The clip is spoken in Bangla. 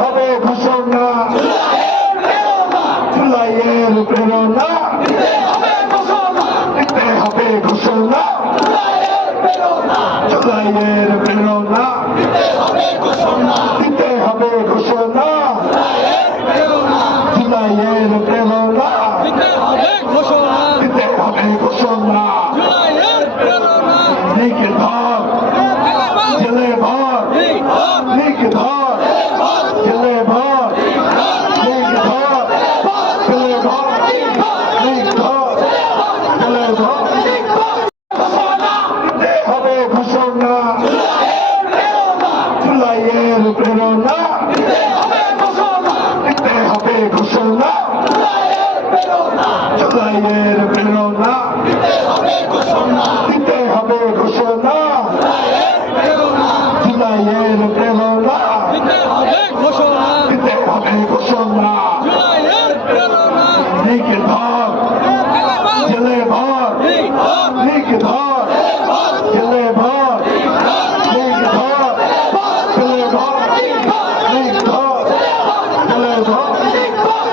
হবে ঘোষণা জুলাইয়ের প্রেরণা দিতে হবে ঘোষণা জুলাইয়ের প্রেরণা দিতে হবে ঘোষণা জুলাইয়ের প্রেরণা দিতে হবে ঘোষণা লিখে ধর জেলে ভর লিখে ধর জেলে ভর লিখে ধর জেলে ভর লিখে ধর জেলে ভর দিতে হবে ঘোষণা জুলাইয়ের প্রেরণা দিতে হবে ঘোষণা জুলাইয়ের প্রেরণা দিতে হবে ঘোষণা জুলাইয়ের প্রেরণা দিতে হবে ঘোষণা লিখে ধর জেলে ভর লিখে ধর জেলে ভর